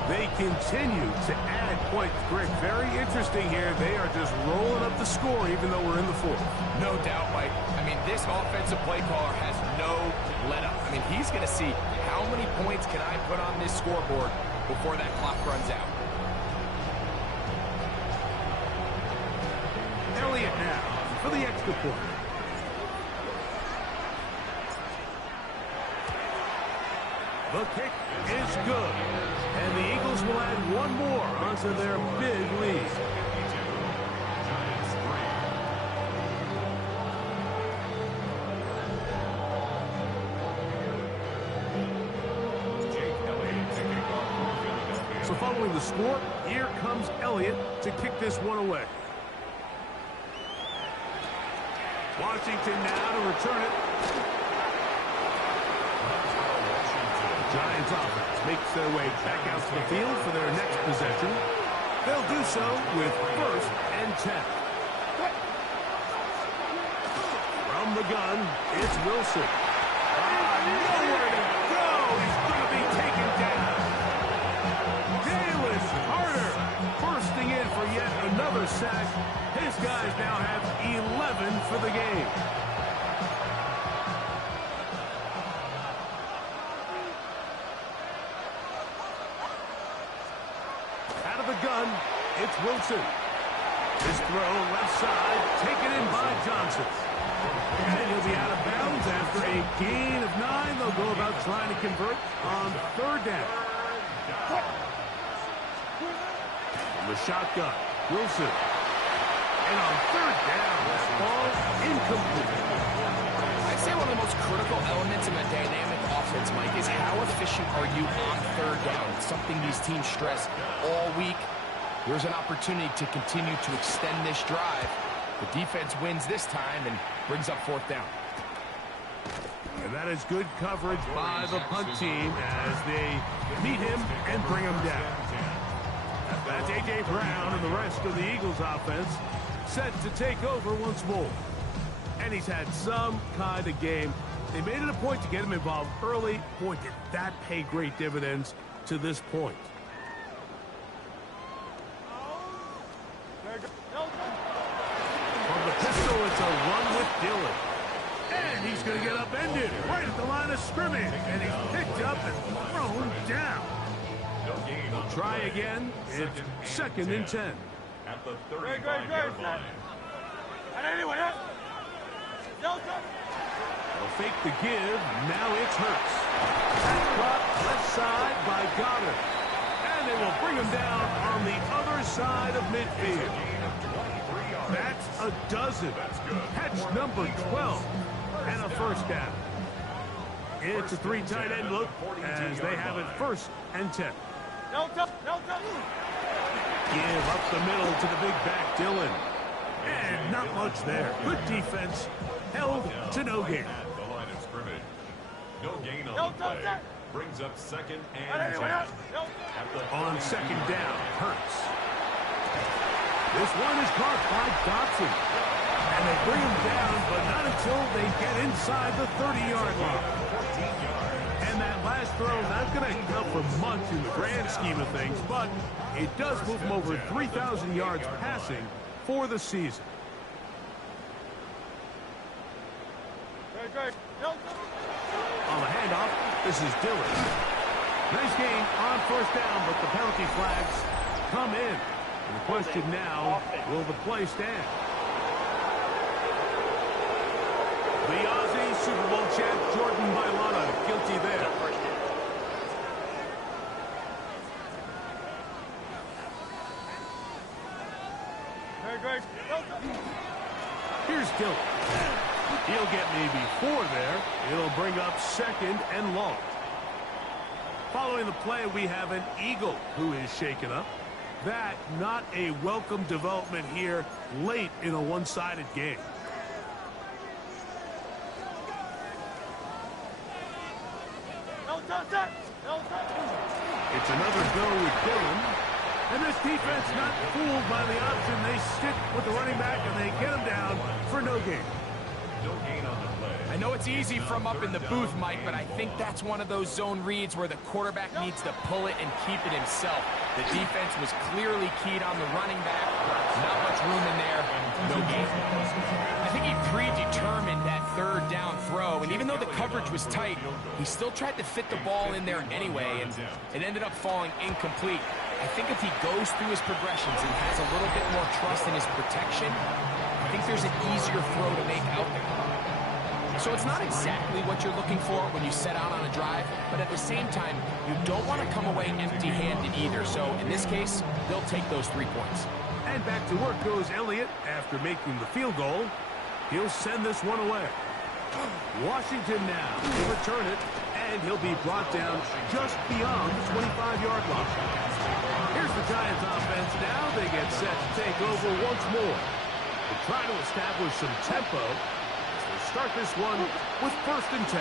They continue to add points. Greg, very interesting here. They are just rolling up the score even though we're in the 4th. No doubt, Mike. I mean, this offensive play caller has no let up. I mean, he's going to see how many points can I put on this scoreboard before that clock runs out. for the extra point. The kick is good. And the Eagles will add one more onto their big lead. So following the score, here comes Elliott to kick this one away. Washington now to return it. Giants offense makes their way back out to the field for their next possession. They'll do so with 1st and 10. From the gun, it's Wilson. Nowhere to go. He's going to be taken down. Jalen Carter bursting in for yet another sack. His guys now have 11 for the game. Out of the gun, it's Wilson. His throw left side, taken in by Johnson. And he'll be out of bounds after a gain of 9. They'll go about trying to convert on 3rd down. From the shotgun, Wilson. And on 3rd down, that ball incomplete. I'd say one of the most critical elements in a dynamic offense, Mike, is how efficient are you on 3rd down. It's something these teams stress all week. There's an opportunity to continue to extend this drive. The defense wins this time and brings up 4th down. And that is good coverage by the punt team as they meet him and bring him down. That's A.J. Brown and the rest of the Eagles offense set to take over once more. And he's had some kind of game. They made it a point to get him involved early. Boy, did that pay great dividends to this point. From the pistol, it's a run with Dillon. And he's going to get upended right at the line of scrimmage. And he's picked up and thrown down. They'll try again. It's 2nd and 10. At the 35-yard line. They'll fake the give. Now it's Hurts. That drop left side by Goddard. And they will bring him down on the other side of midfield. That's a dozen. Catch number 12. And a 1st down. It's a 3 tight end look as they have it 1st and 10. Give up the middle to the big back, Dillon. And not much there. Good defense. Held to no gain. The line of scrimmage. No gain on the play. Brings up 2nd and 10. On 2nd down, Hurts. This one is caught by Dotson. And they bring him down, but not until they get inside the 30-yard line. And that last throw, not going to count for much in the grand scheme of things, but it does move him over 3,000 yards passing for the season. On the handoff, this is Dillon. Nice gain on 1st down, but the penalty flags come in. And the question now, will the play stand? The Aussie Super Bowl champ, Jordan Mailata, guilty there. Here's Dillon. He'll get maybe 4 there. It'll bring up 2nd and long. Following the play, we have an Eagle who is shaken up. That not a welcome development here late in a one-sided game. It's another go with Dillon. And this defense not fooled by the option. They stick with the running back and they get him down for no gain. No gain on the play. I know it's easy from up in the booth, Mike, but I think that's one of those zone reads where the quarterback needs to pull it and keep it himself. The defense was clearly keyed on the running back. Not much room in there. No gain. I think he predetermined that 3rd down throw, and even though the coverage was tight, he still tried to fit the ball in there anyway, and it ended up falling incomplete. I think if he goes through his progressions and has a little bit more trust in his protection, he think there's an easier throw to make out there. So it's not exactly what you're looking for when you set out on a drive, but at the same time, you don't want to come away empty-handed either. So in this case, they'll take those 3 points. And back to work goes Elliott after making the field goal. He'll send this one away. Washington now will return it, and he'll be brought down just beyond the 25-yard line. Here's the Giants offense now. They get set to take over once more. They try to establish some tempo. Start this one with 1st and 10.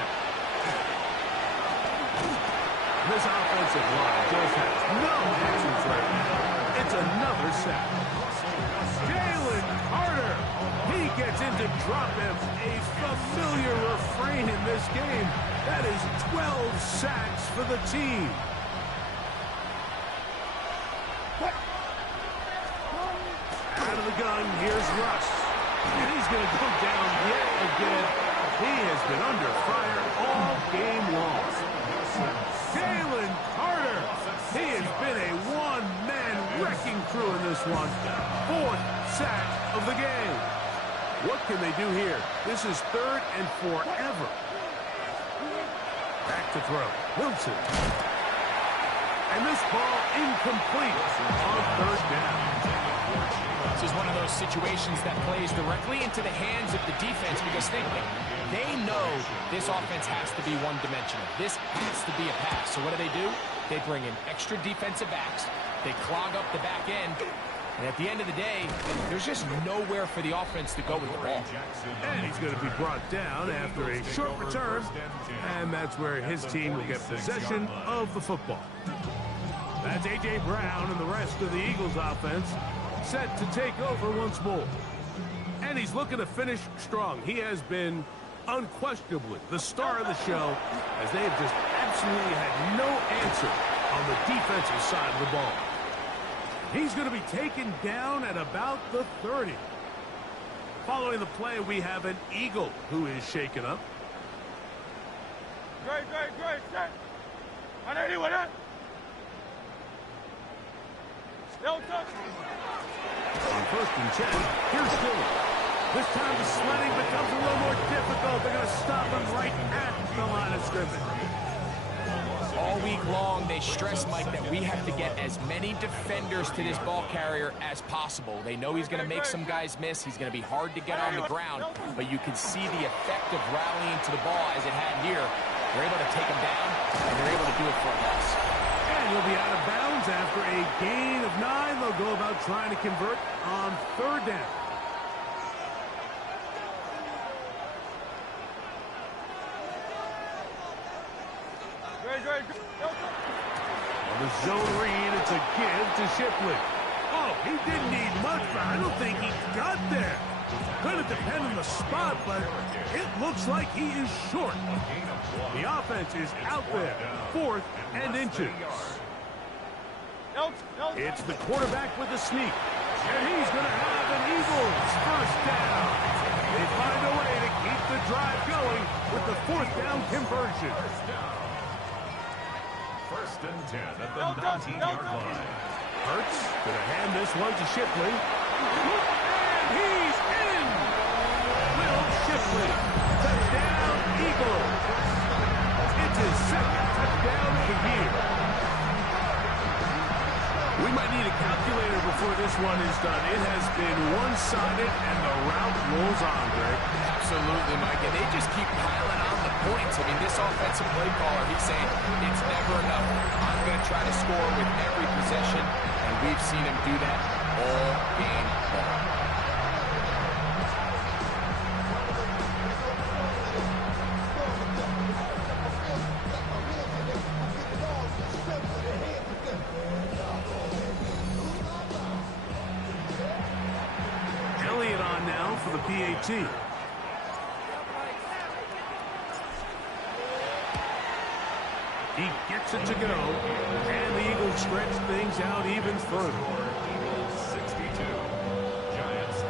This offensive line just has no answers right now. It's another sack. Jalen Carter. He gets into drop him. A familiar refrain in this game. That is 12 sacks for the team. Out of the gun, here's Russ. And he's going to go down yet again. He has been under fire all game long. Jalen Carter. He has been a one-man wrecking crew in this one. 4th sack of the game. What can they do here? This is 3rd and forever. Back to throw. Wilson. And this ball incomplete on 3rd down. This is one of those situations that plays directly into the hands of the defense because think of it. They know this offense has to be one-dimensional. This has to be a pass. So what do? They bring in extra defensive backs. They clog up the back end. And at the end of the day, there's just nowhere for the offense to go with the ball. And he's going to be brought down after a short return. And that's where his team will get possession of the football. That's A.J. Brown and the rest of the Eagles offense set to take over once more. And he's looking to finish strong. He has been unquestionably the star of the show as they have just absolutely had no answer on the defensive side of the ball. He's going to be taken down at about the 30. Following the play, we have an Eagle who is shaken up. Great. I know you with it. No touch. On 1st and 10, here's Dillon. This time the sledding becomes a little more difficult. They're going to stop him right at the line of scrimmage. All week long, they stress, Mike, that we have to get as many defenders to this ball carrier as possible. They know he's going to make some guys miss. He's going to be hard to get on the ground, but you can see the effect of rallying to the ball as it had here. They're able to take him down, and they're able to do it for a loss. And he'll be out of bounds after a gain of 9. They'll go about trying to convert on 3rd down. On the zone read, it's a give to Shipley. Oh, he didn't need much, but I don't think he got there. Going to depend on the spot, but it looks like he is short. The offense is out there, 4th and inches. It's the quarterback with the sneak, and he's going to have an Eagles 1st down. They find a way to keep the drive going with the 4th down conversion. 1st and 10 at the 19-yard line. Hurts going to hand this one to Shipley. And he's in! Will Shipley. Touchdown, Eagles. It's his 2nd touchdown of the year. We might need a calculator before this one is done. It has been one-sided, and the route rolls on, Greg. Absolutely, Mike. And they just keep piling on the points. I mean, this offensive play caller, he's saying it's never enough. I'm going to try to score with every possession, and we've seen him do that all game long. Elliott on now for the PAT. He gets it to go, and the Eagles stretch things out even further. 62, Giants 3.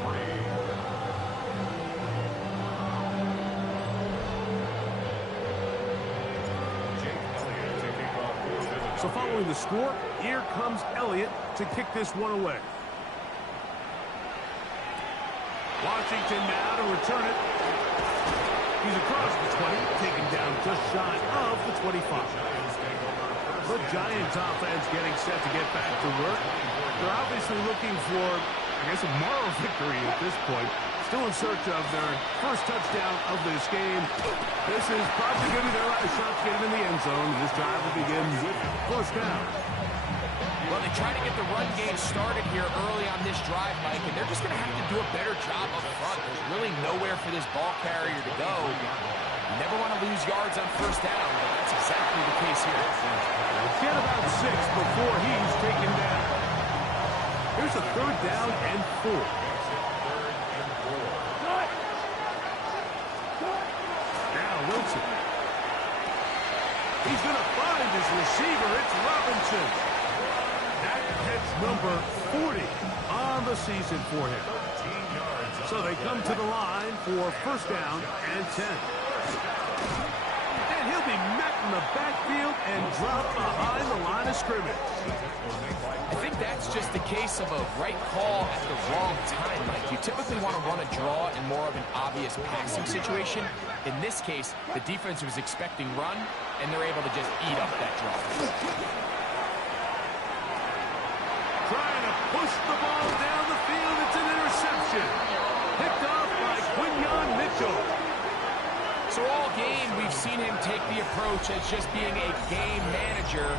Jake Elliott to kick off for Philly. So following the score, here comes Elliott to kick this one away. Washington now to return it. He's across the 20, taken down just shy of the 25. The Giants offense getting set to get back to work. They're obviously looking for, I guess, a moral victory at this point. Still in search of their first touchdown of this game. This is probably going to be their last shot to get it in the end zone. This drive will begin with first down. Well, they try to get the run game started here early on this drive, Mike, and they're just going to have to do a better job up front. There's really nowhere for this ball carrier to go. You never want to lose yards on first down, but that's exactly the case here. Get about 6 before he's taken down. Here's a third down and 4. Now Wilson. He's going to find his receiver. It's Robinson. That catch number 40 on the season for him. So they come to the line for first down and 10. And he'll be met in the backfield and dropped behind the line of scrimmage. I think that's just a case of a right call at the wrong time, Mike. You typically want to run a draw in more of an obvious passing situation. In this case, the defense was expecting run, and they're able to just eat up that draw. Trying to push the ball down the field. It's an interception. Picked off by Quinyon Mitchell. So all game, we've seen him take the approach as just being a game manager.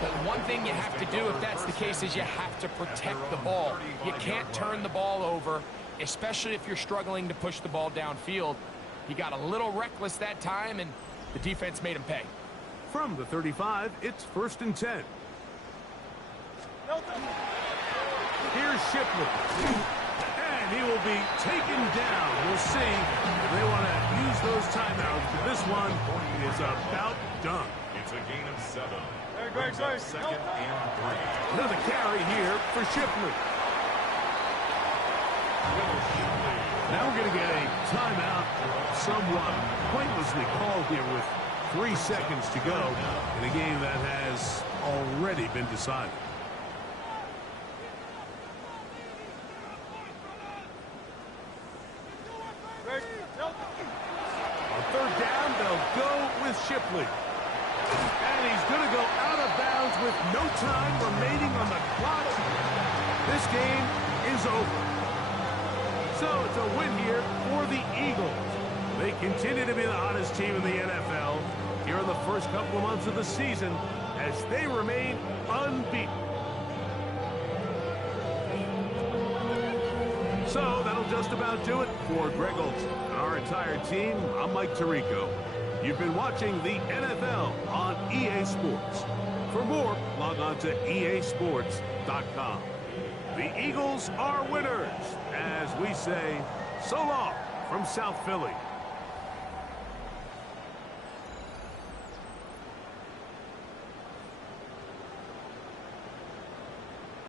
But one thing you have to do, if that's the case, is you have to protect the ball. You can't turn the ball over, especially if you're struggling to push the ball downfield. He got a little reckless that time, and the defense made him pay. From the 35, it's first and 10. Here's Shipley. And he will be taken down. We'll see if they want to use those timeouts. But this one is about done. It's a gain of 7. Great. Second and 3. Another carry here for Shipley. Now we're going to get a timeout somewhat pointlessly called here with 3 seconds to go in a game that has already been decided. On third down, they'll go with Shipley. And he's going to go out of bounds with no time remaining on the clock. This game is over. So it's a win here for the Eagles. They continue to be the hottest team in the NFL here in the first couple of months of the season as they remain unbeaten. So that'll just about do it for Greg Olson and our entire team. I'm Mike Tirico. You've been watching the NFL on EA Sports. For more, log on to easports.com. The Eagles are winners, as we say so long from South Philly.